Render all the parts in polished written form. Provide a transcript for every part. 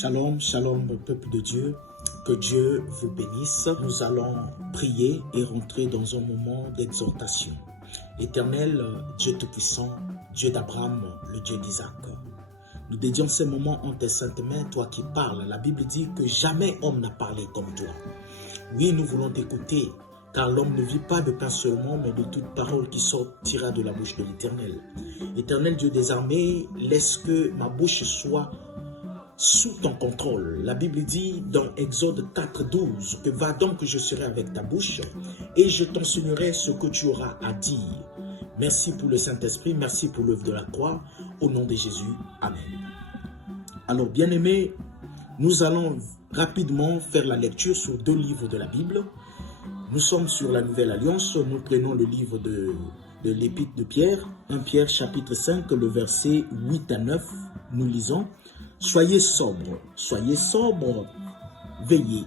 Shalom, shalom, peuple de Dieu. Que Dieu vous bénisse. Nous allons prier et rentrer dans un moment d'exhortation. Éternel, Dieu Tout-Puissant, Dieu d'Abraham, le Dieu d'Isaac. Nous dédions ces moments en tes saintes mains, toi qui parles. La Bible dit que jamais homme n'a parlé comme toi. Oui, nous voulons t'écouter, car l'homme ne vit pas de pain seulement, mais de toute parole qui sortira de la bouche de l'Éternel. Éternel Dieu des armées, laisse que ma bouche soit sous ton contrôle. La Bible dit dans Exode 4:12 que va donc, je serai avec ta bouche et je t'enseignerai ce que tu auras à dire. Merci pour le Saint-Esprit, merci pour l'œuvre de la croix. Au nom de Jésus, Amen. Alors, bien-aimés, nous allons rapidement faire la lecture sur deux livres de la Bible. Nous sommes sur la Nouvelle Alliance. Nous prenons le livre de l'Épître de Pierre, 1 Pierre chapitre 5, le verset 8 à 9. Nous lisons: soyez sobres, veillez.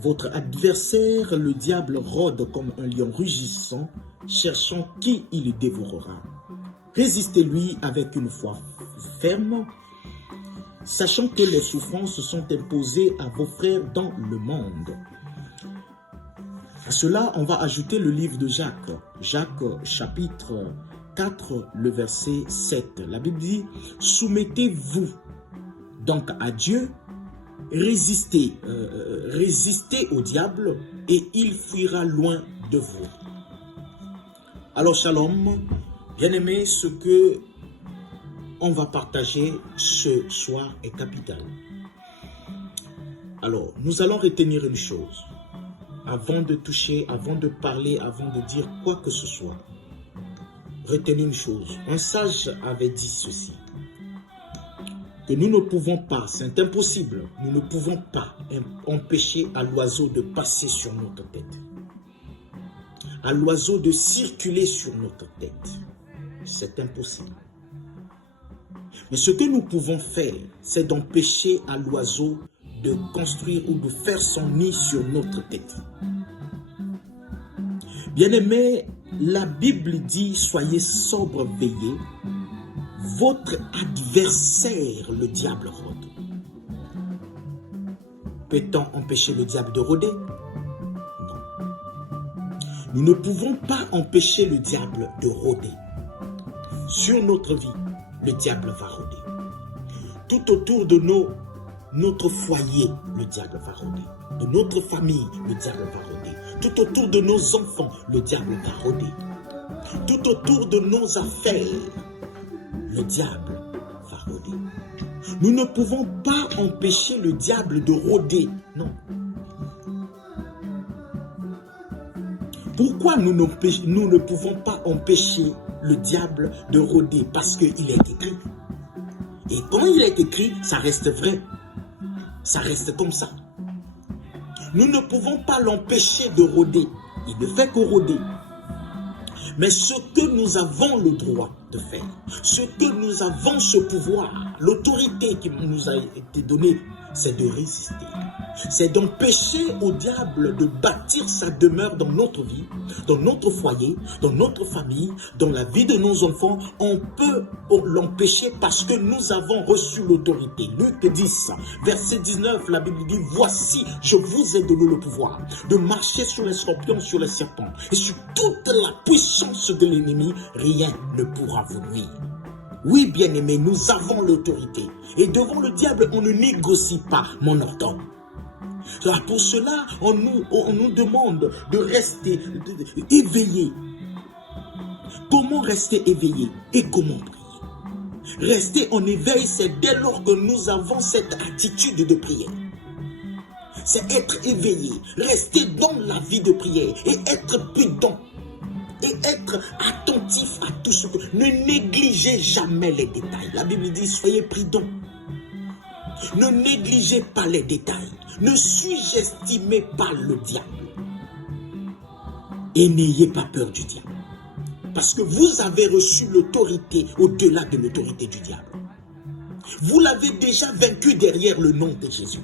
Votre adversaire, le diable, rôde comme un lion rugissant, cherchant qui il dévorera. Résistez-lui avec une foi ferme, sachant que les souffrances sont imposées à vos frères dans le monde. À cela, on va ajouter le livre de Jacques. Jacques, chapitre 4, le verset 7. La Bible dit: soumettez-vous donc à Dieu, résistez au diable et il fuira loin de vous. Alors, shalom, bien-aimés, ce que on va partager ce soir est capital. Alors, nous allons retenir une chose. Avant de toucher, avant de parler, avant de dire quoi que ce soit, retenez une chose. Un sage avait dit ceci, que nous ne pouvons pas, c'est impossible, nous ne pouvons pas empêcher à l'oiseau de passer sur notre tête, à l'oiseau de circuler sur notre tête. C'est impossible. Mais ce que nous pouvons faire, c'est d'empêcher à l'oiseau de construire ou de faire son nid sur notre tête. Bien-aimés, la Bible dit: soyez sobres, veillez. Votre adversaire, le diable, rôde. Peut-on empêcher le diable de rôder? Non. Nous ne pouvons pas empêcher le diable de rôder. Sur notre vie, le diable va rôder. Tout autour de notre foyer, le diable va rôder. De notre famille, le diable va rôder. Tout autour de nos enfants, le diable va rôder. Tout autour de nos affaires, le diable va rôder. Nous ne pouvons pas empêcher le diable de rôder. Non. Pourquoi nous ne pouvons pas empêcher le diable de rôder? Parce qu'il est écrit. Et quand il est écrit, ça reste vrai. Ça reste comme ça. Nous ne pouvons pas l'empêcher de rôder. Il ne fait que rôder. Mais ce que nous avons le droit de faire, ce que nous avons ce pouvoir, l'autorité qui nous a été donnée, c'est de résister. C'est d'empêcher au diable de bâtir sa demeure dans notre vie, dans notre foyer, dans notre famille, dans la vie de nos enfants. On peut l'empêcher parce que nous avons reçu l'autorité. Luc 10, verset 19, la Bible dit: voici, je vous ai donné le pouvoir de marcher sur les scorpions, sur les serpents et sur toute la puissance de l'ennemi. Rien ne pourra vous nuire. Oui, bien-aimés, nous avons l'autorité. Et devant le diable, on ne négocie pas mon ordre. Pour cela, on nous demande de rester éveillés. Comment rester éveillé et comment prier? Rester en éveil, c'est dès lors que nous avons cette attitude de prière. C'est être éveillé, rester dans la vie de prière et être prudent. Et être attentif à tout ce que... Ne négligez jamais les détails. La Bible dit: soyez prudents. Ne négligez pas les détails. Ne sous-estimez pas le diable. Et n'ayez pas peur du diable. Parce que vous avez reçu l'autorité au-delà de l'autorité du diable. Vous l'avez déjà vaincu derrière le nom de Jésus.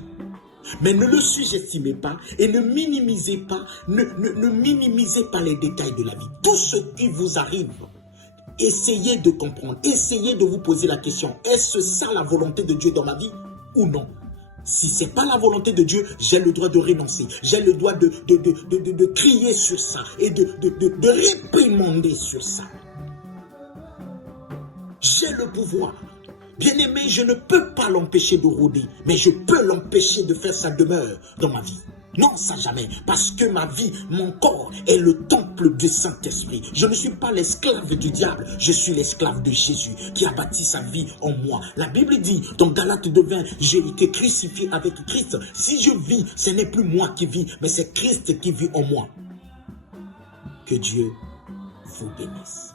Mais ne le sous-estimez pas et ne minimisez pas, ne minimisez pas les détails de la vie. Tout ce qui vous arrive, essayez de comprendre, essayez de vous poser la question: est-ce ça la volonté de Dieu dans ma vie? ou non. Si ce n'est pas la volonté de Dieu, j'ai le droit de renoncer. J'ai le droit de crier sur ça et de réprimander sur ça. J'ai le pouvoir. Bien-aimé, je ne peux pas l'empêcher de rôder, mais je peux l'empêcher de faire sa demeure dans ma vie. Non, ça jamais, parce que ma vie, mon corps est le temple du Saint-Esprit. Je ne suis pas l'esclave du diable, je suis l'esclave de Jésus qui a bâti sa vie en moi. La Bible dit, dans Galates 2:20, j'ai été crucifié avec Christ. Si je vis, ce n'est plus moi qui vis, mais c'est Christ qui vit en moi. Que Dieu vous bénisse.